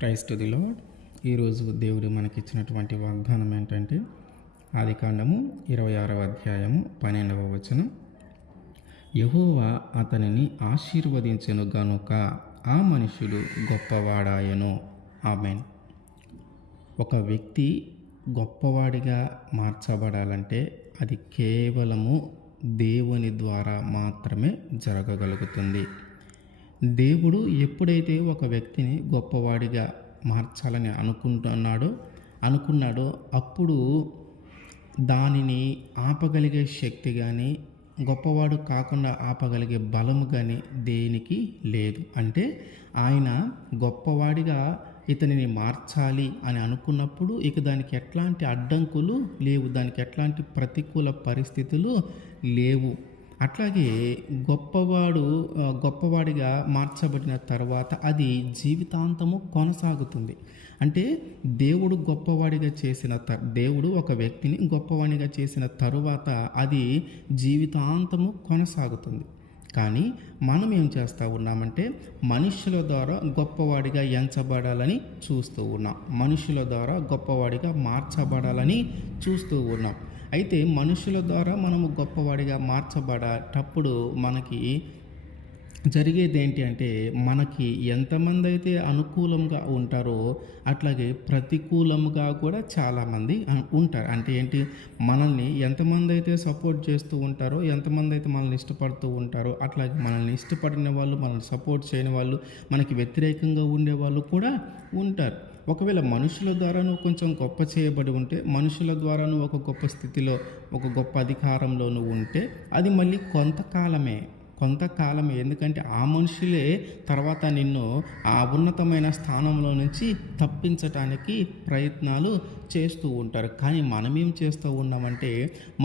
Praise to the lord. ఈరోజు దేవుడు మనకిచ్చినటువంటి వాగ్దానం ఏంటంటే ఆదికాండము 26వ అధ్యాయము 12వ వచనం. యెహోవా అతనిని ఆశీర్వదించెను గనుక ఆ మనుషుడు గొప్పవాడాయను. ఆమేన్. ఒక వ్యక్తి గొప్పవాడిగా మార్చబడాలంటే అది కేవలము దేవుని ద్వారా మాత్రమే జరగగలుగుతుంది. దేవుడు ఎప్పుడైతే ఒక వ్యక్తిని గొప్పవాడిగా మార్చాలని అనుకున్నాడో అప్పుడు దానిని ఆపగలిగే శక్తి కానీ, గొప్పవాడు కాకుండా ఆపగలిగే బలము కానీ దేనికి లేదు. అంటే ఆయన గొప్పవాడిగా ఇతనిని మార్చాలి అని అనుకున్నప్పుడు ఇక దానికి ఎట్లాంటి అడ్డంకులు లేవు, దానికి ఎట్లాంటి ప్రతికూల పరిస్థితులు లేవు. అట్లాగే గొప్పవాడిగా మార్చబడిన తర్వాత అది జీవితాంతము కొనసాగుతుంది. అంటే దేవుడు ఒక వ్యక్తిని గొప్పవాడిగా చేసిన తరువాత అది జీవితాంతము కొనసాగుతుంది. కానీ మనం ఏం చేస్తూ ఉన్నామంటే మనుషుల ద్వారా గొప్పవాడిగా ఎంచబడాలని చూస్తూ ఉన్నాం, మనుషుల ద్వారా గొప్పవాడిగా మార్చబడాలని చూస్తూ ఉన్నాం. అయితే మనుషుల ద్వారా మనము గొప్పవాడిగా మార్చబడేటప్పుడు మనకి జరిగేది ఏంటి అంటే, మనకి ఎంతమంది అయితే అనుకూలంగా ఉంటారో అట్లాగే ప్రతికూలంగా కూడా చాలామంది ఉంటారు. అంటే ఏంటి, మనల్ని ఎంతమంది అయితే సపోర్ట్ చేస్తూ ఉంటారో, ఎంతమంది అయితే మనల్ని ఇష్టపడుతూ ఉంటారో, అట్లాగే మనల్ని ఇష్టపడిన వాళ్ళు, మనల్ని సపోర్ట్ చేయని వాళ్ళు, మనకి వ్యతిరేకంగా ఉండేవాళ్ళు కూడా ఉంటారు. ఒకవేళ మనుషుల ద్వారా నువ్వు కొంచెం గొప్ప చేయబడి ఉంటే, మనుషుల ద్వారా నువ్వు ఒక గొప్ప స్థితిలో, ఒక గొప్ప అధికారంలో నువ్వు ఉంటే అది మళ్ళీ కొంతకాలమే. ఎందుకంటే ఆ మనుషులే తర్వాత నిన్ను ఆ ఉన్నతమైన స్థానంలో నుంచి తప్పించటానికి ప్రయత్నాలు చేస్తూ ఉంటారు. కానీ మనమేం చేస్తూ ఉన్నామంటే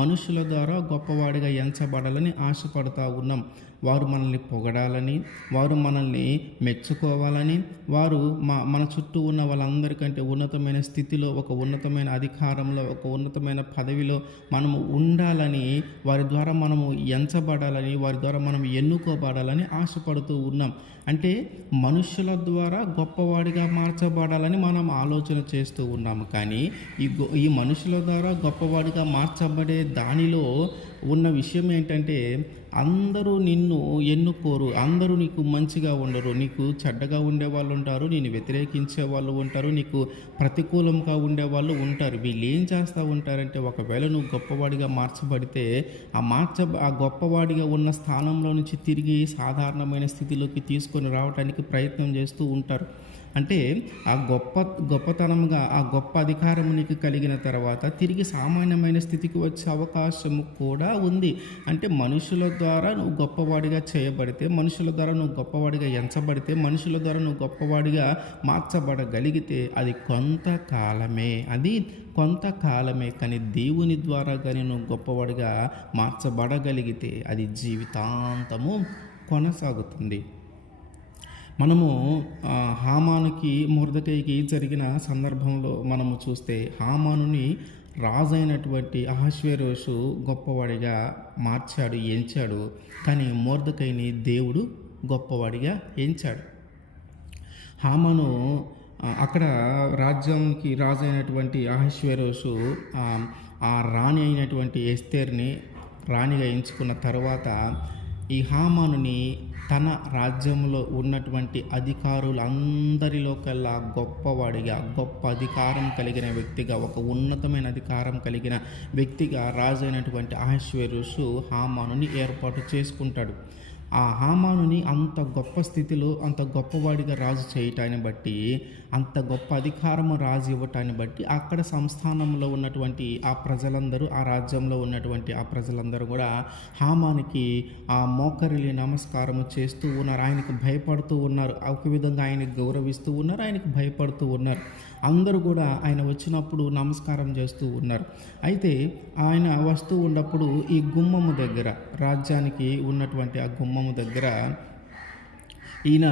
మనుషుల ద్వారా గొప్పవాడిగా ఎంచబడాలని ఆశపడుతూ ఉన్నాం. వారు మనల్ని పొగడాలని, వారు మనల్ని మెచ్చుకోవాలని, వారు మన చుట్టూ ఉన్న వాళ్ళందరికంటే ఉన్నతమైన స్థితిలో, ఒక ఉన్నతమైన అధికారంలో, ఒక ఉన్నతమైన పదవిలో మనము ఉండాలని, వారి ద్వారా మనము ఎంచబడాలని, వారి ద్వారా మనం ఎన్నుకోబడాలని ఆశపడుతూ ఉన్నాం. అంటే మనుషుల ద్వారా గొప్పవాడిగా మార్చబడాలని మనం ఆలోచన చేస్తూ ఉన్నాము. కానీ ఈ మనుషుల ద్వారా గొప్పవాడిగా మార్చబడే దానిలో ఉన్న విషయం ఏంటంటే, అందరూ నిన్ను ఎన్నుకోరు, అందరూ నీకు మంచిగా ఉండరు. నీకు చెడ్డగా ఉండేవాళ్ళు ఉంటారు, నేను వ్యతిరేకించే వాళ్ళు ఉంటారు, నీకు ప్రతికూలంగా ఉండేవాళ్ళు ఉంటారు. వీళ్ళు ఏం చేస్తూ ఉంటారంటే, ఒకవేళ నువ్వు గొప్పవాడిగా మార్చబడితే ఆ గొప్పవాడిగా ఉన్న స్థానంలో నుంచి తిరిగి సాధారణమైన స్థితిలోకి తీసుకొని రావడానికి ప్రయత్నం చేస్తూ ఉంటారు. అంటే ఆ గొప్పతనంగా ఆ గొప్ప అధికారం నీకు కలిగిన తర్వాత తిరిగి సామాన్యమైన స్థితికి వచ్చే అవకాశము కూడా ఉంది. అంటే మనుషుల ద్వారా నువ్వు గొప్పవాడిగా చేయబడితే, మనుషుల ద్వారా నువ్వు గొప్పవాడిగా ఎంచబడితే, మనుషుల ద్వారా నువ్వు గొప్పవాడిగా మార్చబడగలిగితే అది కొంతకాలమే. కానీ దేవుని ద్వారా కానీ నువ్వు గొప్పవాడిగా మార్చబడగలిగితే అది జీవితాంతము కొనసాగుతుంది. మనము హామానుకి మొర్దెకైకి జరిగిన సందర్భంలో మనము చూస్తే, హామానుని రాజైనటువంటి అహష్వేరోషు గొప్పవాడిగా ఎంచాడు. కానీ మొర్దెకైని దేవుడు గొప్పవాడిగా ఎంచాడు. హామాను అక్కడ రాజ్యానికి రాజైనటువంటి అహష్వేరోషు ఆ రాణి అయినటువంటి ఎస్తేర్ని రాణిగా ఎంచుకున్న తర్వాత ఈ హామానుని తన రాజ్యంలో ఉన్నటువంటి అధికారులందరిలోకెల్లా గొప్పవాడిగా, గొప్ప అధికారం కలిగిన వ్యక్తిగా, ఒక ఉన్నతమైన అధికారం కలిగిన వ్యక్తిగా రాజైనటువంటి అహష్వేరోషు హామానుని ఏర్పాటు చేసుకుంటాడు. ఆ హామానుని అంత గొప్ప స్థితిలో, అంత గొప్పవాడిగా రాజు చేయటాన్ని బట్టి, అంత గొప్ప అధికారము రాజు ఇవ్వటాన్ని బట్టి అక్కడ సంస్థానంలో ఉన్నటువంటి ఆ ప్రజలందరూ, ఆ రాజ్యంలో ఉన్నటువంటి ఆ ప్రజలందరూ కూడా హామానికి ఆ మోకరిల్లి నమస్కారము చేస్తూ ఉన్నారు. ఆయనకు భయపడుతూ ఉన్నారు. ఒక విధంగా ఆయనకు గౌరవిస్తూ ఉన్నారు, ఆయనకు భయపడుతూ ఉన్నారు. అందరూ కూడా ఆయన వచ్చినప్పుడు నమస్కారం చేస్తూ ఉన్నారు. అయితే ఆయన వస్తూ ఉన్నప్పుడు ఈ గుమ్మము దగ్గర, రాజ్యానికి ఉన్నటువంటి ఆ గుమ్మము దగ్గర ఈయన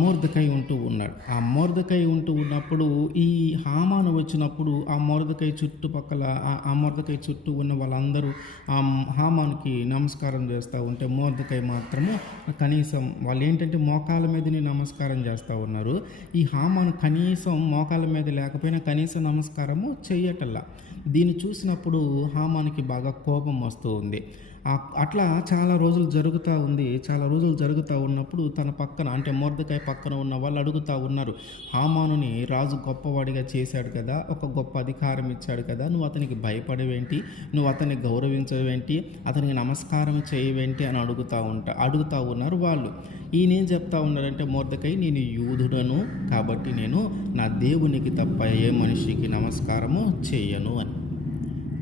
మొర్దెకై ఉంటూ ఉన్నాడు. ఆ మొర్దెకై ఉంటూ ఉన్నప్పుడు ఈ హామాను వచ్చినప్పుడు ఆ మొర్దెకై చుట్టుపక్కల ఆ మొర్దెకై చుట్టూ ఉన్న వాళ్ళందరూ హామానుకి నమస్కారం చేస్తూ ఉంటే మొర్దెకై మాత్రము కనీసం వాళ్ళేంటంటే మోకాళ్ళ మీదనే నమస్కారం చేస్తూ ఉన్నారు. ఈ హామాను కనీసం మోకాళ్ళ మీద లేకపోయినా కనీసం నమస్కారము చెయ్యటల్లా. దీన్ని చూసినప్పుడు హామానుకి బాగా కోపం వస్తూ ఉంది. అట్లా చాలా రోజులు జరుగుతూ ఉంది. చాలా రోజులు జరుగుతూ ఉన్నప్పుడు తన పక్కన అంటే మొర్దెకై పక్కన ఉన్న వాళ్ళు అడుగుతూ ఉన్నారు, హామానుని రాజు గొప్పవాడిగా చేశాడు కదా, ఒక గొప్ప అధికారం ఇచ్చాడు కదా, నువ్వు అతనికి భయపడవేంటి, నువ్వు అతన్ని గౌరవించవేంటి, అతనికి నమస్కారం చేయవేంటి అని అడుగుతూ ఉన్నారు వాళ్ళు. ఈయనేం చెప్తా ఉన్నారంటే మొర్దెకై, నేను యూదుడను కాబట్టి నేను నా దేవునికి తప్ప ఏ మనిషికి నమస్కారము చేయను అని.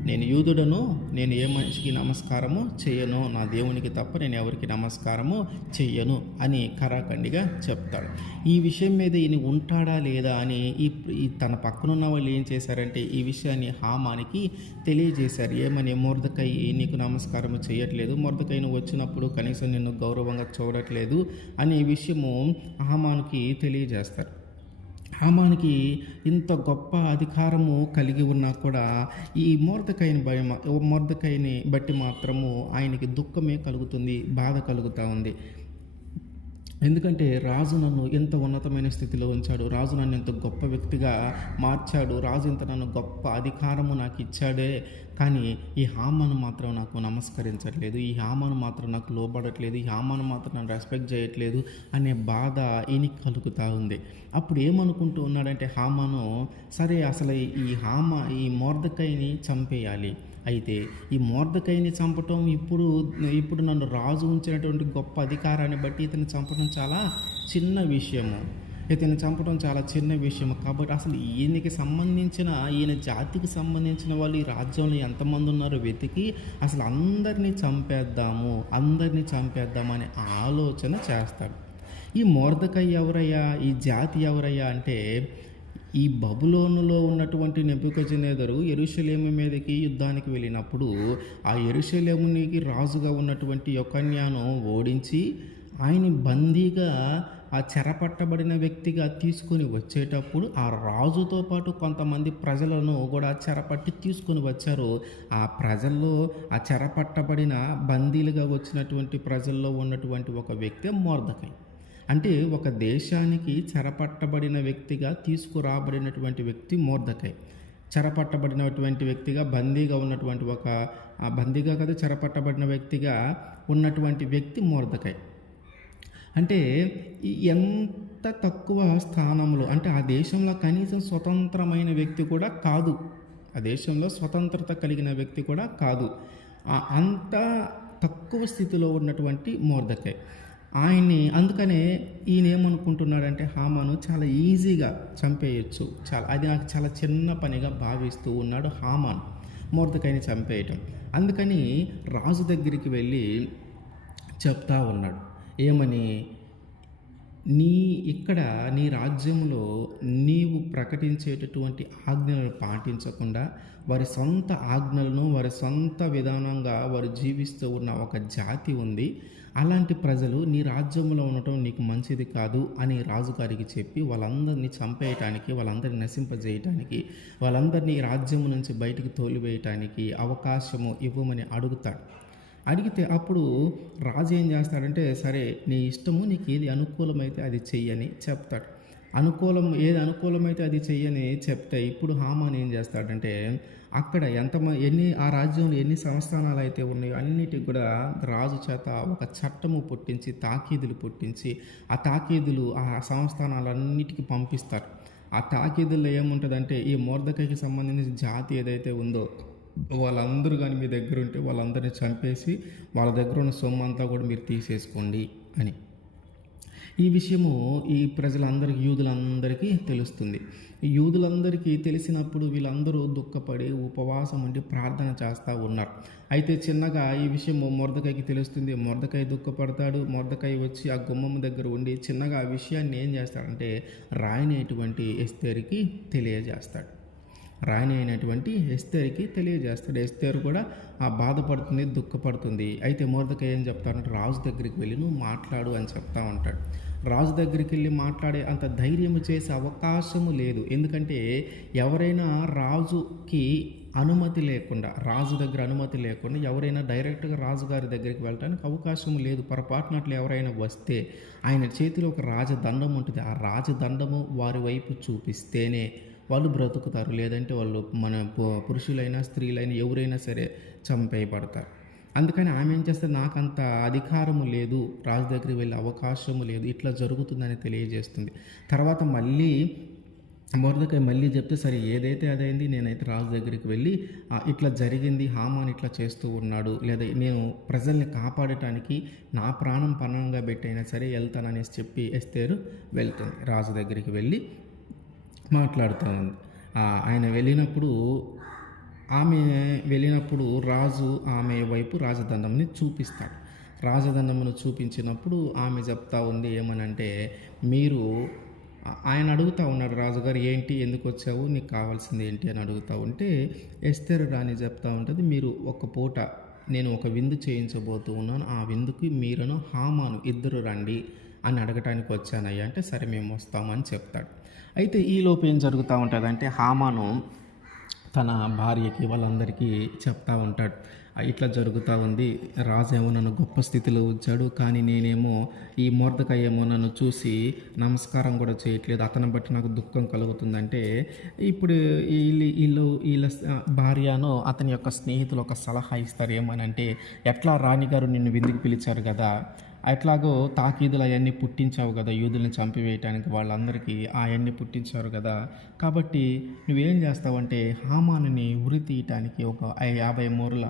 నేను యూదుడను, నేను ఏ మనిషికి నమస్కారము చేయను, నా దేవునికి తప్ప నేను ఎవరికి నమస్కారము చెయ్యను అని ఖరాఖండిగా చెప్తాడు. ఈ విషయం మీద ఈయన ఉంటాడా లేదా అని తన పక్కనున్న వాళ్ళు ఏం చేశారంటే ఈ విషయాన్ని హామానికి తెలియజేశారు. ఏమని, మొర్దెకై నీకు నమస్కారము చేయట్లేదు, మొర్దెకై నువ్వు వచ్చినప్పుడు కనీసం నిన్ను గౌరవంగా చూడట్లేదు అనే విషయము హామానుకి తెలియజేస్తారు. హామానుకి ఇంత గొప్ప అధికారము కలిగి ఉన్నా కూడా ఈ మొర్దెకైని బట్టి మాత్రము ఆయనకి దుఃఖమే కలుగుతుంది, బాధ కలుగుతూ ఉంది. ఎందుకంటే రాజు నన్ను ఎంత ఉన్నతమైన స్థితిలో ఉంచాడు, రాజు నన్ను ఎంత గొప్ప వ్యక్తిగా మార్చాడు, రాజు ఇంత నన్ను గొప్ప అధికారము నాకు ఇచ్చాడే, కానీ ఈ హామాను మాత్రం నాకు నమస్కరించట్లేదు, ఈ హామాను మాత్రం నాకు లోబడట్లేదు, ఈ హామాను మాత్రం నన్ను రెస్పెక్ట్ చేయట్లేదు అనే బాధ ఈయనకి కలుగుతూ ఉంది. అప్పుడు ఏమనుకుంటూ ఉన్నాడంటే హామాను, సరే అసలు ఈ మొర్దెకైని చంపేయాలి, అయితే ఈ మొర్దెకైని చంపటం ఇప్పుడు నన్ను రాజు ఉంచినటువంటి గొప్ప అధికారాన్ని బట్టి ఇతను చంపడం చాలా చిన్న విషయము, కాబట్టి అసలు ఈయన జాతికి సంబంధించిన వాళ్ళు ఈ రాజ్యంలో ఎంతమంది ఉన్నారో వెతికి అసలు అందరినీ చంపేద్దామనే ఆలోచన చేస్తాడు. ఈ మొర్దెకై ఎవరయ్యా, ఈ జాతి ఎవరయ్యా అంటే ఈ బబులోనులో ఉన్నటువంటి నెబుకద్నెజరు యెరూషలేము మీదకి యుద్ధానికి వెళ్ళినప్పుడు ఆ యెరూషలేమునికి రాజుగా ఉన్నటువంటి యొకన్యాను ఓడించి ఆయన బందీగా ఆ చెరపట్టబడిన వ్యక్తిగా తీసుకొని వచ్చేటప్పుడు ఆ రాజుతో పాటు కొంతమంది ప్రజలను కూడా చెరపట్టి తీసుకొని వచ్చారు. ఆ ప్రజల్లో ఆ చెరపట్టబడిన బందీలుగా వచ్చినటువంటి ప్రజల్లో ఉన్నటువంటి ఒక వ్యక్తి మొర్దెకై. అంటే ఒక దేశానికి చెరపట్టబడిన వ్యక్తిగా తీసుకురాబడినటువంటి వ్యక్తి మొర్దెకై. చెరపట్టబడినటువంటి వ్యక్తిగా చెరపట్టబడిన వ్యక్తిగా ఉన్నటువంటి వ్యక్తి మొర్దెకై. అంటే ఎంత తక్కువ స్థానంలో, అంటే ఆ దేశంలో కనీసం స్వతంత్రమైన వ్యక్తి కూడా కాదు, ఆ దేశంలో స్వతంత్రత కలిగిన వ్యక్తి కూడా కాదు, అంత తక్కువ స్థితిలో ఉన్నటువంటి మొర్దెకై. అందుకనే ఈయన ఏమనుకుంటున్నాడంటే హామాను చాలా ఈజీగా చంపేయచ్చు, అది నాకు చాలా చిన్న పనిగా భావిస్తూ ఉన్నాడు హామాను మొర్దెకైని చంపేయటం. అందుకని రాజు దగ్గరికి వెళ్ళి చెప్తా ఉన్నాడు, ఏమని, నీ రాజ్యంలో నీవు ప్రకటించేటటువంటి ఆజ్ఞలను పాటించకుండా వారి సొంత ఆజ్ఞలను వారి సొంత విధానంగా వారు జీవిస్తూ ఉన్న ఒక జాతి ఉంది, అలాంటి ప్రజలు నీ రాజ్యంలో ఉండటం నీకు మంచిది కాదు అని రాజుగారికి చెప్పి వాళ్ళందరినీ చంపేయటానికి, వాళ్ళందరినీ నశింపజేయటానికి, వాళ్ళందరినీ రాజ్యం నుంచి బయటికి తోలివేయటానికి అవకాశము ఇవ్వమని అడిగితే అప్పుడు రాజు ఏం చేస్తాడంటే, సరే నీ ఇష్టము, నీకు ఏది అనుకూలమైతే అది చెయ్యని చెప్తాడు. ఏది అనుకూలమైతే అది చెయ్యని చెప్తే ఇప్పుడు హామాను ఏం చేస్తాడంటే అక్కడ ఆ రాజ్యంలో ఎన్ని సంస్థానాలు అయితే ఉన్నాయో అన్నిటికి కూడా రాజు చేత ఒక చట్టము పుట్టించి తాకీదులు పుట్టించి ఆ తాకీదులు ఆ సంస్థానాలన్నిటికీ పంపిస్తారు. ఆ తాకీదుల్లో ఏముంటుందంటే ఈ మొర్దెకైకి సంబంధించిన జాతి ఏదైతే ఉందో వాళ్ళందరూ కానీ మీ దగ్గర ఉంటే వాళ్ళందరినీ చంపేసి వాళ్ళ దగ్గర ఉన్న సొమ్ము అంతా కూడా మీరు తీసేసుకోండి అని. ఈ విషయము ఈ ప్రజలందరికీ, యూదులందరికీ తెలుస్తుంది. ఈ యూదులందరికీ తెలిసినప్పుడు వీళ్ళందరూ దుఃఖపడి ఉపవాసం ఉండి ప్రార్థన చేస్తూ ఉన్నారు. అయితే చిన్నగా ఈ విషయం మొర్దెకైకి తెలుస్తుంది. మొర్దెకై దుఃఖపడతాడు. మొర్దెకై వచ్చి ఆ గుమ్మం దగ్గర ఉండి చిన్నగా ఆ విషయాన్ని ఏం చేస్తాడంటే రాయనేటువంటి ఎస్తేరుకి తెలియజేస్తాడు. ఎస్తేరు కూడా ఆ బాధపడుతుంది, దుఃఖపడుతుంది. అయితే మొర్దెకై ఏం చెప్తాడంటే రాజు దగ్గరికి వెళ్ళి నువ్వు మాట్లాడు అని చెప్తా ఉంటాడు. రాజు దగ్గరికి వెళ్ళి మాట్లాడే అంత ధైర్యం చేసే అవకాశము లేదు. ఎందుకంటే ఎవరైనా రాజుకి అనుమతి లేకుండా, రాజు దగ్గర అనుమతి లేకుండా ఎవరైనా డైరెక్ట్గా రాజుగారి దగ్గరికి వెళ్ళడానికి అవకాశం లేదు. పొరపాటునట్లు ఎవరైనా వస్తే ఆయన చేతిలో ఒక రాజదండం ఉంటుంది. ఆ రాజదండము వారి వైపు చూపిస్తేనే వాళ్ళు బ్రతుకుతారు. లేదంటే వాళ్ళు మన పురుషులైనా స్త్రీలైనా ఎవరైనా సరే చంపేయబడతారు. అందుకని ఆమె ఏం చేస్తే నాకంత అధికారము లేదు, రాజు దగ్గరికి వెళ్ళే అవకాశము లేదు, ఇట్లా జరుగుతుందని తెలియజేస్తుంది. తర్వాత మళ్ళీ మొర్దెకై మళ్ళీ చెప్తే, సరే ఏదైతే అదైంది, నేనైతే రాజు దగ్గరికి వెళ్ళి ఇట్లా జరిగింది, హామాన్ ఇట్లా చేస్తూ ఉన్నాడు, లేదా నేను ప్రజల్ని కాపాడటానికి నా ప్రాణం పణంగా పెట్టైనా సరే వెళ్తాననేసి చెప్పి ఎస్తేరు వెళ్తుంది. రాజు దగ్గరికి వెళ్ళి మాట్లాడుతూ ఉంది. ఆయన వెళ్ళినప్పుడు రాజు ఆమె వైపు రాజదండంని చూపిస్తాడు. రాజదండమును చూపించినప్పుడు ఆమె చెప్తా ఉంది ఏమనంటే, ఆయన అడుగుతూ ఉన్నాడు రాజుగారు, ఏంటి, ఎందుకు వచ్చావు, నీకు కావాల్సింది ఏంటి అని అడుగుతూ ఉంటే ఎస్తేరు రాణి చెప్తా ఉంటుంది, మీరు ఒక పూట నేను ఒక విందు చేయించబోతూ ఉన్నాను, ఆ విందుకి మీరును హామాను ఇద్దరు రండి అని అడగటానికి వచ్చానయ్యా అంటే, సరే మేము వస్తామని చెప్తాడు. అయితే ఈలోపు ఏం జరుగుతూ ఉంటుందంటే, హామాను తన భార్యకి వాళ్ళందరికీ చెప్తా ఉంటాడు, ఇట్లా జరుగుతూ ఉంది, రాజు ఏమో నన్ను గొప్ప స్థితిలో ఉంచాడు, కానీ నేనేమో ఈ మొర్దెకై ఏమో నన్ను చూసి నమస్కారం కూడా చేయట్లేదు, అతను బట్టి నాకు దుఃఖం కలుగుతుందంటే, ఇప్పుడు వీళ్ళ భార్యను అతని యొక్క స్నేహితులు ఒక సలహా ఇస్తారు. ఏమనంటే, ఎట్లా రాణిగారు నిన్ను విందుకు పిలిచారు కదా, ఎట్లాగో తాకీదులు అవన్నీ పుట్టించావు కదా, యూదుల్ని చంపివేయటానికి వాళ్ళందరికీ అవన్నీ పుట్టించారు కదా, కాబట్టి నువ్వేం చేస్తావంటే హామానుని ఉరి తీయటానికి ఒక 50 మూరల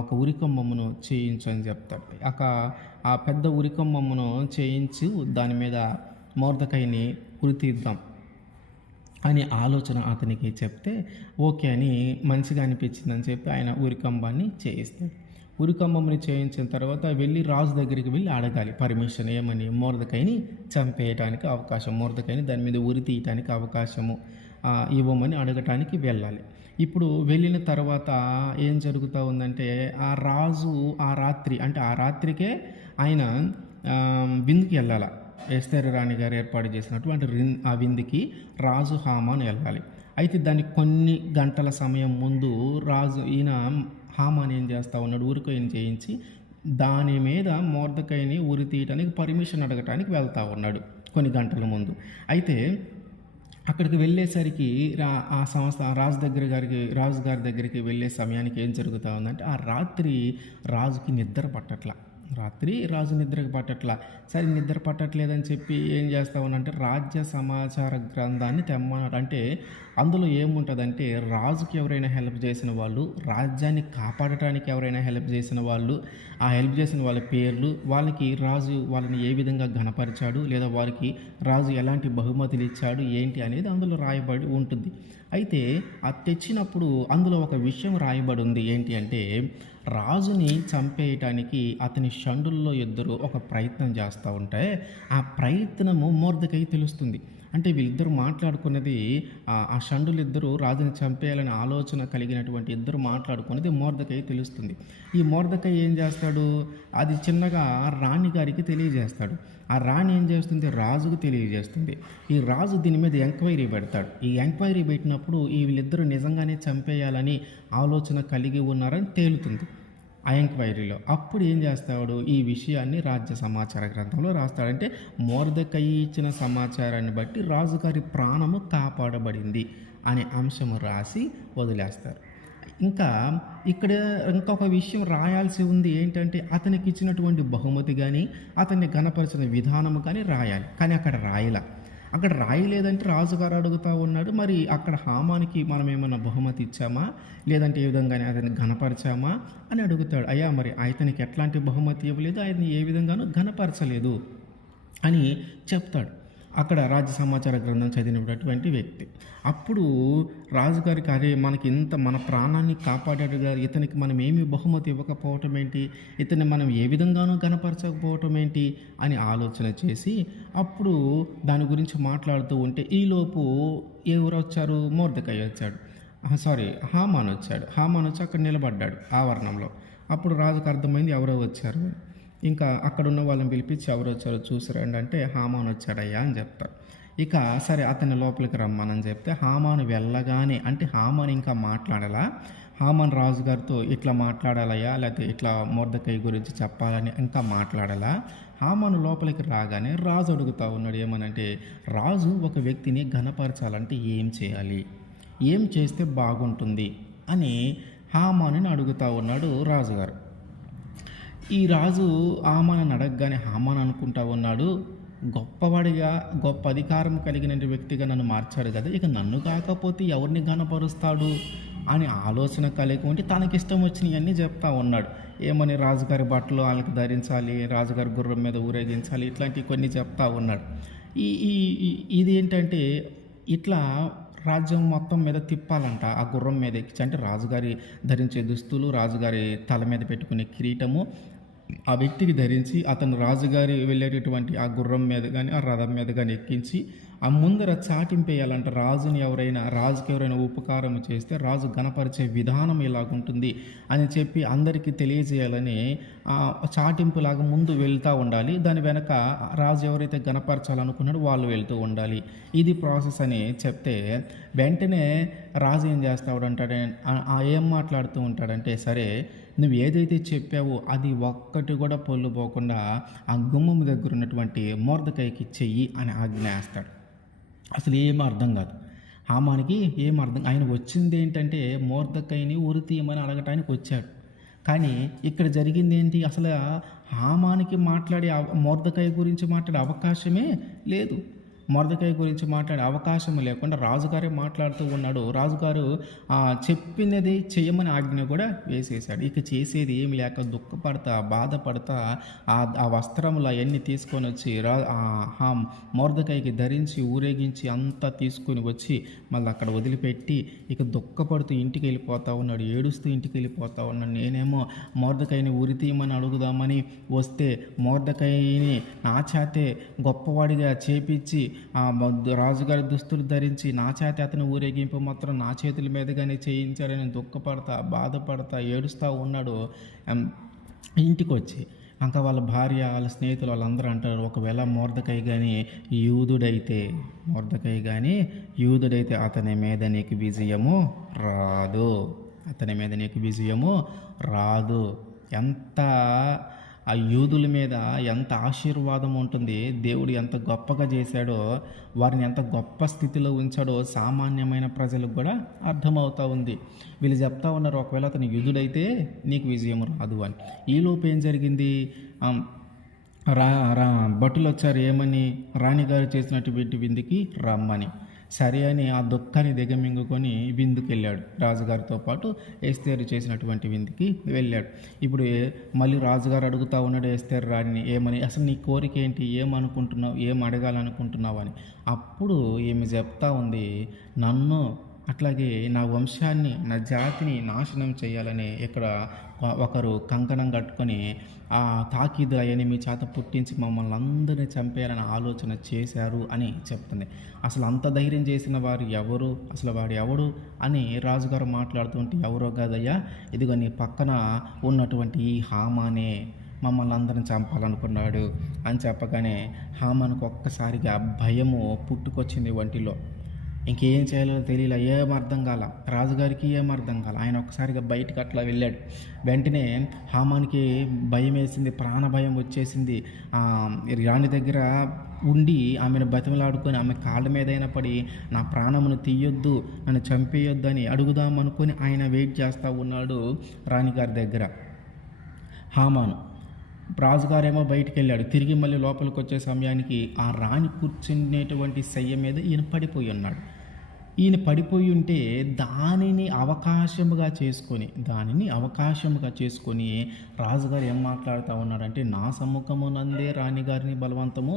ఒక ఉరికొమ్మమును చేయించు అని చెప్తాడు. ఆ పెద్ద ఉరికొమ్మమును చేయించి దాని మీద మొర్దెకైని ఉరి తీద్దాం అని ఆలోచన అతనికి చెప్తే ఓకే అని మంచిగా అనిపించిందని చెప్పి ఆయన ఉరికంబాన్ని చేయిస్తాడు. ఉరికంబముని చేయించిన తర్వాత వెళ్ళి రాజు దగ్గరికి వెళ్ళి అడగాలి పర్మిషన్, ఏమని, మొర్దెకైని చంపేయటానికి అవకాశం, మొర్దెకైని దాని మీద ఉరి తీయటానికి అవకాశము ఇవ్వమని అడగటానికి వెళ్ళాలి. ఇప్పుడు వెళ్ళిన తర్వాత ఏం జరుగుతూ ఉందంటే, ఆ రాజు ఆ రాత్రికే ఆయన విందుకి వెళ్ళాలి. ఎస్తేరు రాణి గారు ఏర్పాటు చేసినటువంటి ఆ విందుకి రాజు హామాను వెళ్ళాలి. అయితే దానికి కొన్ని గంటల సమయం ముందు హామాన్ ఏం చేస్తూ ఉన్నాడు, ఉరికొయ్యని చేయించి దాని మీద మొర్దెకైని ఉరి తీయటానికి పర్మిషన్ అడగటానికి వెళ్తూ ఉన్నాడు కొన్ని గంటల ముందు. అయితే అక్కడికి వెళ్ళేసరికి రాజుగారి దగ్గరికి వెళ్ళే సమయానికి ఏం జరుగుతూ ఉందంటే, ఆ రాత్రి రాజుకి నిద్ర పట్టట్లా. రాజు నిద్రకు పట్టట్లా. సరే నిద్ర పట్టట్లేదని చెప్పి ఏం చేస్తామనంటే రాజ్య సమాచార గ్రంథాన్ని తెమ్మన్నారు. అంటే అందులో ఏముంటుందంటే, రాజుకి ఎవరైనా హెల్ప్ చేసిన వాళ్ళు, రాజ్యాన్ని కాపాడటానికి ఎవరైనా హెల్ప్ చేసిన వాళ్ళు, ఆ హెల్ప్ చేసిన వాళ్ళ పేర్లు, రాజు వాళ్ళని ఏ విధంగా ఘనపరిచాడు, లేదా వారికి రాజు ఎలాంటి బహుమతులు ఇచ్చాడు ఏంటి అనేది అందులో రాయబడి ఉంటుంది. అయితే అది తెచ్చినప్పుడు అందులో ఒక విషయం రాయబడి ఉంది. ఏంటి అంటే, రాజుని చంపేయటానికి అతని షండుల్లో ఇద్దరు ఒక ప్రయత్నం చేస్తూ ఉంటే ఆ ప్రయత్నము మొర్దెకై తెలుస్తుంది. అంటే వీళ్ళిద్దరు మాట్లాడుకున్నది, ఆ షండులు ఇద్దరు రాజుని చంపేయాలని ఆలోచన కలిగినటువంటి ఇద్దరు మాట్లాడుకున్నది మొర్దెకై తెలుస్తుంది. ఈ మొర్దెకై ఏం చేస్తాడు, అది చిన్నగా రాణి గారికి తెలియజేస్తాడు. ఆ రాణి ఏం చేస్తుంది, రాజుకు తెలియజేస్తుంది. ఈ రాజు దీని మీద ఎంక్వైరీ పెడతాడు. ఈ ఎంక్వైరీ పెట్టినప్పుడు వీళ్ళిద్దరూ నిజంగానే చంపేయాలని ఆలోచన కలిగి ఉన్నారని తేలుతుంది ఆ ఎంక్వైరీలో. అప్పుడు ఏం చేస్తాడు, ఈ విషయాన్ని రాజ్య సమాచార గ్రంథంలో రాస్తాడంటే మొర్దెకై ఇచ్చిన సమాచారాన్ని బట్టి రాజుగారి ప్రాణము కాపాడబడింది అనే అంశము రాసి వదిలేస్తారు. ఇక్కడ ఇంకొక విషయం రాయాల్సి ఉంది. ఏంటంటే, అతనికి ఇచ్చినటువంటి బహుమతి కానీ అతన్ని ఘనపరిచిన విధానము కానీ రాయాలి. కానీ అక్కడ రాయలేదంటే రాజుగారు అడుగుతూ ఉన్నాడు, మరి అక్కడ హామానికి మనం ఏమైనా బహుమతి ఇచ్చామా, లేదంటే ఏ విధంగానే అతన్ని ఘనపరిచామా అని అడుగుతాడు. అయ్యా మరి అతనికి ఎట్లాంటి బహుమతి ఇవ్వలేదు, ఆయన్ని ఏ విధంగానూ ఘనపరచలేదు అని చెప్తాడు అక్కడ రాజ్య సమాచార గ్రంథం చదివినటువంటి వ్యక్తి. అప్పుడు రాజుగారికి, అరే మనకి మన ప్రాణాన్ని కాపాడాడు గారు, ఇతనికి మనం ఏమి బహుమతి ఇవ్వకపోవటం ఏంటి, ఇతన్ని మనం ఏ విధంగానూ కనపరచకపోవటం ఏంటి అని ఆలోచన చేసి అప్పుడు దాని గురించి మాట్లాడుతూ ఉంటే ఈలోపు ఎవరు వచ్చారు, మొర్దెకై వచ్చాడు, హామాన్ వచ్చి అక్కడ నిలబడ్డాడు ఆవరణంలో. అప్పుడు రాజుకు అర్థమైంది ఎవరో వచ్చారు. ఇంకా అక్కడున్న వాళ్ళని పిలిపించి ఎవరొచ్చారో చూసి రండి అంటే హామాను వచ్చాడయ్యా అని చెప్తారు. ఇక సరే అతన్ని లోపలికి రమ్మనని చెప్తే హామాను వెళ్ళగానే అంటే హామాను ఇంకా మాట్లాడాలా, హామాను రాజుగారితో ఇట్లా మాట్లాడాలయ్యా లేకపోతే ఇట్లా మొర్దెకై గురించి చెప్పాలని ఇంకా మాట్లాడాలా. హామాను లోపలికి రాగానే రాజు అడుగుతా ఉన్నాడు ఏమనంటే, రాజు ఒక వ్యక్తిని ఘనపరచాలంటే ఏం చేయాలి, ఏం చేస్తే బాగుంటుంది అని హామానుని అడుగుతా ఉన్నాడు రాజుగారు. ఈ రాజు హామానుని అడగగానే హామాను అనుకుంటా ఉన్నాడు, గొప్పవాడిగా గొప్ప అధికారం కలిగిన వ్యక్తిగా నన్ను మార్చాడు కదా, ఇక నన్ను కాకపోతే ఎవరిని ఘనపరుస్తాడు అని ఆలోచన కలిగి ఉంటే తనకిష్టం వచ్చినవన్నీ చెప్తా ఉన్నాడు. ఏమని రాజుగారి బట్టలు వాళ్ళకి ధరించాలి, రాజుగారి గుర్రం మీద ఊరేగించాలి, ఇట్లాంటివి కొన్ని చెప్తా ఉన్నాడు. ఈ ఈ ఇది ఏంటంటే ఇట్లా రాజ్యం మొత్తం మీద తిప్పాలంట ఆ గుర్రం మీద ఎక్కించి, అంటే రాజుగారి ధరించే దుస్తులు, రాజుగారి తల మీద పెట్టుకునే కిరీటము ఆ వ్యక్తికి ధరించి అతను రాజుగారి వెళ్ళేటటువంటి ఆ గుర్రం మీద కానీ ఆ రథం మీద కానీ ఎక్కించి ఆ ముందర చాటింపేయాలంట. రాజుకి ఎవరైనా ఉపకారం చేస్తే రాజు గణపరిచే విధానం ఇలాగుంటుంది అని చెప్పి అందరికీ తెలియజేయాలని చాటింపులాగా ముందు వెళ్తూ ఉండాలి. దాని వెనక రాజు ఎవరైతే గణపరచాలనుకున్నాడో వాళ్ళు వెళ్తూ ఉండాలి. ఇది ప్రాసెస్ అని చెప్తే వెంటనే రాజు ఏం చేస్తాడంటే ఏం మాట్లాడుతూ ఉంటాడంటే, సరే నువ్వు ఏదైతే చెప్పావో అది ఒక్కటి కూడా పొల్లు పోకుండా ఆ గుమ్మం దగ్గర ఉన్నటువంటి మొర్దెకైకి చెయ్యి అని ఆజ్ఞేస్తాడు. అసలు ఏం అర్థం కాదు హామానికి, ఏం అర్థం. ఆయన వచ్చింది ఏంటంటే మొర్దెకైని ఉరి తీయమని అడగటానికి వచ్చాడు. కానీ ఇక్కడ జరిగింది ఏంటి, అసలు హామానికి మొర్దెకై గురించి మాట్లాడే అవకాశమే లేదు. మొర్దెకై గురించి మాట్లాడే అవకాశం లేకుండా రాజుగారే మాట్లాడుతూ ఉన్నాడు. రాజుగారు చెప్పినది చేయమని ఆజ్ఞ కూడా వేసేశాడు. ఇక చేసేది ఏమి లేక దుఃఖపడతా బాధపడతా ఆ వస్త్రములు అవన్నీ తీసుకొని వచ్చి మొర్దెకైకి ధరించి ఊరేగించి అంతా తీసుకొని వచ్చి మళ్ళీ అక్కడ వదిలిపెట్టి ఇక దుఃఖపడుతూ ఇంటికి వెళ్ళిపోతూ ఉన్నాడు, ఏడుస్తూ ఇంటికి వెళ్ళిపోతూ ఉన్నాడు. నేనేమో మొర్దెకైని ఉరి తీయమని అడుగుదామని వస్తే మొర్దెకైని నా చేతే గొప్పవాడిగా చేపించి రాజుగారి దుస్తులు ధరించి నా చేత అతను ఊరేగింపు మాత్రం నా చేతుల మీదగానే చేయించారని దుఃఖపడతా బాధపడతా ఏడుస్తూ ఉన్నాడు. ఇంటికి వచ్చి ఇంకా వాళ్ళ భార్య వాళ్ళ స్నేహితులు వాళ్ళందరూ అంటారు, ఒకవేళ మొర్దెకై కానీ యూదుడైతే అతని మీద నీకు విజయము రాదు. ఎంత ఆ యూదుల మీద ఎంత ఆశీర్వాదం ఉంటుంది, దేవుడు ఎంత గొప్పగా చేశాడో, వారిని ఎంత గొప్ప స్థితిలో ఉంచాడో సామాన్యమైన ప్రజలకు కూడా అర్థమవుతూ ఉంది. వీళ్ళు చెప్తా ఉన్నారు, ఒకవేళ అతను యూదుడైతే నీకు విజయం రాదు అని. ఈలోపు ఏం జరిగింది, భటులు వచ్చారు ఏమని, రాణిగారు చేసినటువంటి విందుకి రమ్మని. సరే అని ఆ దుఃఖాన్ని దిగమింగుకొని విందుకు వెళ్ళాడు. రాజుగారితో పాటు ఎస్తేరు చేసినటువంటి విందుకి వెళ్ళాడు. ఇప్పుడు మళ్ళీ రాజుగారు అడుగుతూ ఉన్నాడు ఎస్తేరు రాణిని ఏమని, అసలు నీ కోరిక ఏంటి, ఏమనుకుంటున్నావు, ఏం అడగాలనుకుంటున్నావు అని. అప్పుడు ఏమి చెప్తా ఉంది, నన్ను అట్లాగే నా వంశాన్ని నా జాతిని నాశనం చేయాలని ఇక్కడ ఒకరు కంకణం కట్టుకొని ఆ తాకీదు అవన్నీ మీ చేత పుట్టించి మమ్మల్ని అందరినీ చంపేయాలని ఆలోచన చేశారు అని చెప్తుంది. అసలు అంత ధైర్యం చేసిన వారు ఎవరు, అసలు వాడు ఎవడు అని రాజుగారు మాట్లాడుతుంటే, ఎవరో కాదయ్యా, ఇదిగో నీ పక్కన ఉన్నటువంటి ఈ హామానే మమ్మల్ని అందరం చంపాలనుకున్నాడు అని చెప్పగానే హామానుకు ఒక్కసారిగా భయము పుట్టుకొచ్చింది ఒంటిలో. ఇంకేం చేయాలో తెలియలే, ఏం అర్థం కాల, రాజుగారికి ఏం అర్థం కాల. ఆయన ఒక్కసారిగా బయటకు అట్లా వెళ్ళాడు. వెంటనే హామానికి భయం వేసింది, ప్రాణభయం వచ్చేసింది. రాణి దగ్గర ఉండి ఆమెను బతిమలాడుకొని ఆమె కాళ్ళ మీదైనా పడి నా ప్రాణమును తీయొద్దు, నన్ను చంపేయొద్దు అని అడుగుదామనుకొని ఆయన వెయిట్ చేస్తూ ఉన్నాడు రాణిగారి దగ్గర. హామాను రాజుగారేమో బయటికి వెళ్ళాడు. తిరిగి మళ్ళీ లోపలికి వచ్చే సమయానికి ఆ రాణి కూర్చునేటువంటి శయ్య మీద ఈయన పడిపోయి ఉన్నాడు. ఈయన పడిపోయి ఉంటే దానిని అవకాశముగా చేసుకొని రాజుగారు ఏం మాట్లాడుతూ ఉన్నాడంటే, నా సమ్ముఖమునందే రాణిగారిని బలవంతము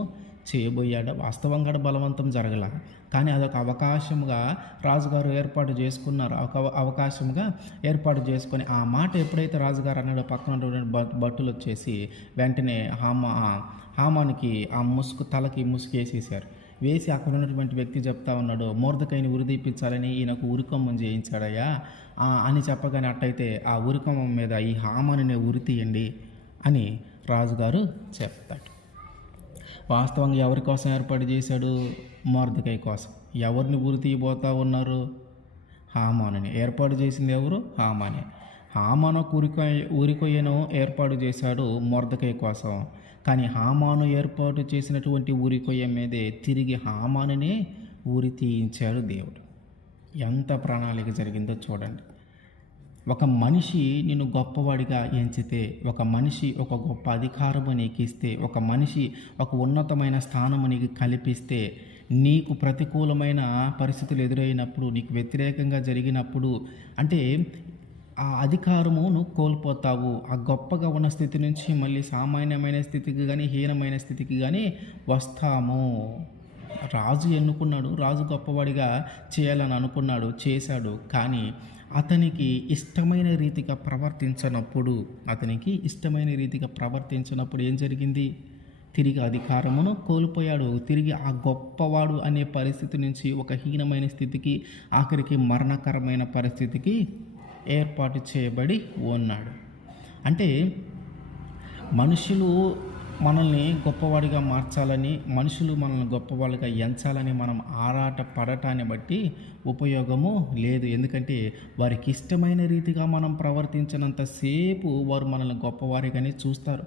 చేయబోయాడు. వాస్తవంగా బలవంతం జరగల, కానీ అదొక అవకాశముగా రాజుగారు ఏర్పాటు చేసుకున్నారు. అవకాశముగా ఏర్పాటు చేసుకొని ఆ మాట ఎప్పుడైతే రాజుగారు అన్నాడో పక్కన భటులు వచ్చేసి వెంటనే హామానికి ఆ తలకి ముసుగు వేసి అక్కడ ఉన్నటువంటి వ్యక్తి చెప్తా ఉన్నాడు, మొర్దెకైని ఉరిదీపించాలని ఈయనకు ఉరికొమ్మం చేయించాడయ్యా అని చెప్పగానే, అట్టయితే ఆ ఉరికొమ్మం మీద ఈ హామానునే ఉరి తీయండి అని రాజుగారు చెప్తాడు. వాస్తవంగా ఎవరి కోసం ఏర్పాటు చేశాడు? మొర్దెకై కోసం. ఎవరిని ఉరి తీయబోతా ఉన్నారు? హామానుని. ఏర్పాటు చేసింది ఎవరు? హామానే. హామాను ఊరికొయ్యను ఏర్పాటు చేశాడు మొర్దెకై కోసం. కానీ హామాను ఏర్పాటు చేసినటువంటి ఊరికొయ్య మీదే తిరిగి హామానునే ఊరి తీయించాడు దేవుడు. ఎంత ప్రణాళిక జరిగిందో చూడండి. ఒక మనిషి నిన్ను గొప్పవాడిగా ఎంచితే, ఒక మనిషి ఒక గొప్ప అధికారము నీకు ఇస్తే, ఒక మనిషి ఒక ఉన్నతమైన స్థానము నీకు కల్పిస్తే, నీకు ప్రతికూలమైన పరిస్థితులు ఎదురైనప్పుడు, నీకు వ్యతిరేకంగా జరిగినప్పుడు, అంటే ఆ అధికారము నువ్వు కోల్పోతావు. ఆ గొప్పగా ఉన్న స్థితి నుంచి మళ్ళీ సామాన్యమైన స్థితికి కానీ హీనమైన స్థితికి కానీ వస్తాము. రాజు ఎన్నుకున్నాడు, రాజు గొప్పవాడిగా చేయాలని అనుకున్నాడు, చేశాడు. కానీ అతనికి ఇష్టమైన రీతిగా ప్రవర్తించినప్పుడు ఏం జరిగింది? తిరిగి అధికారమును కోల్పోయాడు. తిరిగి ఆ గొప్పవాడు అనే పరిస్థితి నుంచి ఒక హీనమైన స్థితికి, ఆఖరికి మరణకరమైన పరిస్థితికి ఏర్పాటు చేయబడి ఉన్నాడు. అంటే మనుషులు మనల్ని గొప్పవాడిగా మార్చాలని, మనుషులు మనల్ని గొప్పవాళ్ళుగా ఎంచాలని మనం ఆరాట పడటాన్ని బట్టి ఉపయోగము లేదు. ఎందుకంటే వారికి ఇష్టమైన రీతిగా మనం ప్రవర్తించినంతసేపు వారు మనల్ని గొప్పవారిగానే చూస్తారు,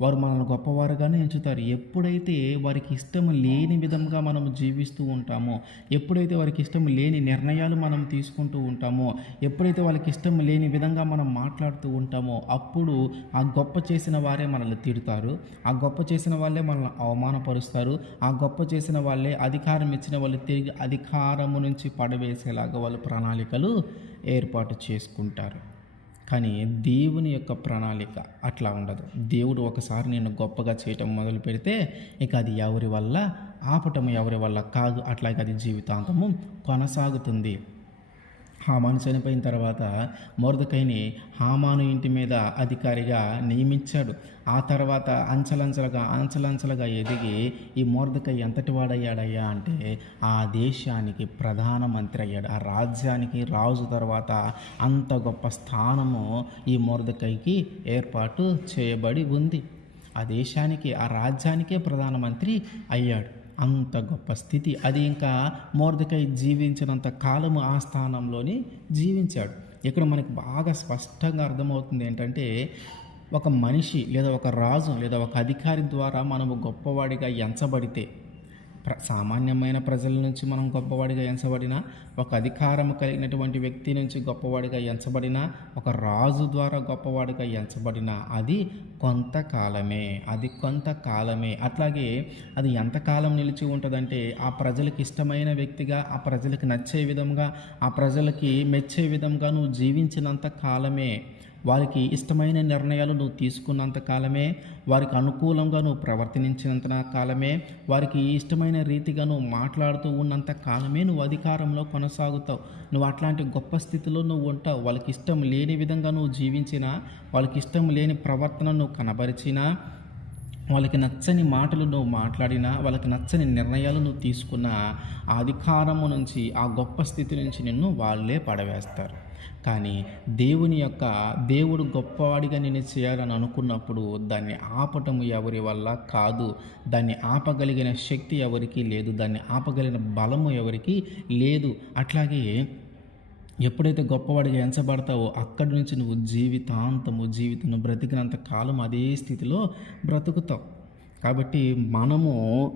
వారు మనల్ని గొప్పవారుగానే ఎంచుతారు. ఎప్పుడైతే వారికి ఇష్టం లేని విధంగా మనం జీవిస్తూ ఉంటామో, ఎప్పుడైతే వారికి ఇష్టం లేని నిర్ణయాలు మనం తీసుకుంటూ ఉంటామో, ఎప్పుడైతే వాళ్ళకి ఇష్టం లేని విధంగా మనం మాట్లాడుతూ ఉంటామో, అప్పుడు ఆ గొప్ప చేసిన వారే మనల్ని తిడతారు, ఆ గొప్ప చేసిన వాళ్ళే మనల్ని అవమానపరుస్తారు, ఆ గొప్ప చేసిన వాళ్ళే అధికారం ఇచ్చిన వాళ్ళు తిరిగి అధికారము నుంచి పడవేసేలాగా వాళ్ళు ప్రణాళికలు ఏర్పాటు చేసుకుంటారు. కానీ దేవుని యొక్క ప్రణాళిక అట్లా ఉండదు. దేవుడు ఒకసారి నేను గొప్పగా చేయటం మొదలు పెడితే ఇక అది ఎవరి వల్ల ఆపటం ఎవరి వల్ల కాదు. అట్లాగే అది జీవితాంతము కొనసాగుతుంది. హామాను చనిపోయిన తర్వాత మొర్దెకైని హామాను ఇంటి మీద అధికారిగా నియమించాడు. ఆ తర్వాత అంచెలంచెలుగా ఎదిగి ఈ మొర్దెకై ఎంతటి వాడయ్యాడయ్యా అంటే ఆ దేశానికి ప్రధానమంత్రి అయ్యాడు. ఆ రాజ్యానికి రాజు తర్వాత అంత గొప్ప స్థానము ఈ మొర్దెకైకి ఏర్పాటు చేయబడి ఉంది. ఆ దేశానికి, ఆ రాజ్యానికే ప్రధానమంత్రి అయ్యాడు. అంత గొప్ప స్థితి అది. ఇంకా మొర్దెకై జీవించినంత కాలము ఆ స్థానంలోనే జీవించాడు. ఇక్కడ మనకు బాగా స్పష్టంగా అర్థమవుతుంది ఏంటంటే, ఒక మనిషి లేదా ఒక రాజు లేదా ఒక అధికారి ద్వారా మనము గొప్పవాడిగా ఎంచబడితే, సామాన్యమైన ప్రజల నుంచి మనం గొప్పవాడిగా ఎంచబడినా, ఒక అధికారం కలిగినటువంటి వ్యక్తి నుంచి గొప్పవాడిగా ఎంచబడినా, ఒక రాజు ద్వారా గొప్పవాడిగా ఎంచబడినా అది కొంతకాలమే. అట్లాగే అది ఎంతకాలం నిలిచి ఉంటుందంటే, ఆ ప్రజలకు ఇష్టమైన వ్యక్తిగా, ఆ ప్రజలకు నచ్చే విధంగా, ఆ ప్రజలకి మెచ్చే విధంగా నువ్వు జీవించినంత కాలమే, వారికి ఇష్టమైన నిర్ణయాలు నువ్వు తీసుకున్నంత కాలమే, వారికి అనుకూలంగా నువ్వు ప్రవర్తించినంత కాలమే, వారికి ఇష్టమైన రీతిగా నువ్వు మాట్లాడుతూ ఉన్నంత కాలమే నువ్వు అధికారంలో కొనసాగుతావు. నువ్వు అట్లాంటి గొప్ప స్థితిలో నువ్వు ఉంటావు. వాళ్ళకి ఇష్టం లేని విధంగా నువ్వు జీవించినా, వాళ్ళకి ఇష్టం లేని ప్రవర్తన నువ్వు కనబరిచినా, వాళ్ళకి నచ్చని మాటలు నువ్వు మాట్లాడినా, వాళ్ళకి నచ్చని నిర్ణయాలు నువ్వు తీసుకున్నా, ఆ అధికారము నుంచి, ఆ గొప్ప స్థితి నుంచి నిన్ను వాళ్ళే పడవేస్తారు. కానీ దేవుడు గొప్పవాడిగా నేను చేయాలని అనుకున్నప్పుడు దాన్ని ఆపటము ఎవరి వల్ల కాదు. దాన్ని ఆపగలిగిన శక్తి ఎవరికి లేదు, దాన్ని ఆపగలిగిన బలము ఎవరికి లేదు. అట్లాగే ఎప్పుడైతే గొప్పవాడిగా ఎంచబడతావో అక్కడి నుంచి నువ్వు జీవితం బ్రతికినంత కాలం అదే స్థితిలో బ్రతుకుతావు. కాబట్టి మనము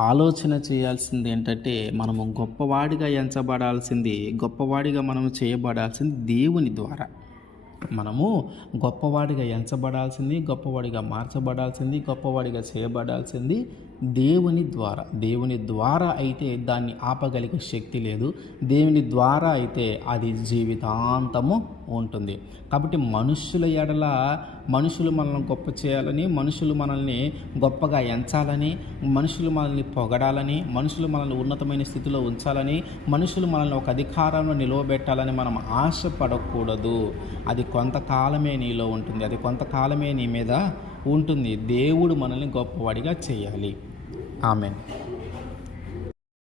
ఆలోచన చేయాల్సింది ఏంటంటే, మనము గొప్పవాడిగా ఎంచబడాల్సింది, గొప్పవాడిగా మనము చేయబడాల్సింది దేవుని ద్వారా. మనము గొప్పవాడిగా ఎంచబడాల్సింది, గొప్పవాడిగా మార్చబడాల్సింది, గొప్పవాడిగా చేయబడాల్సింది దేవుని ద్వారా అయితే దాన్ని ఆపగలిగే శక్తి లేదు. దేవుని ద్వారా అయితే అది జీవితాంతము ఉంటుంది. కాబట్టి మనుషుల ఎడల, మనుషులు మనల్ని గొప్ప చేయాలని, మనుషులు మనల్ని గొప్పగా ఎంచాలని, మనుషులు మనల్ని పొగడాలని, మనుషులు మనల్ని ఉన్నతమైన స్థితిలో ఉంచాలని, మనుషులు మనల్ని ఒక అధికారంలో నిలవబెట్టాలని మనం ఆశపడకూడదు. అది కొంతకాలమే నీలో ఉంటుంది, అది కొంతకాలమే నీ మీద ఉంటుంది. దేవుడు మనల్ని గొప్పవాడిగా చేయాలి. ఆమేన్.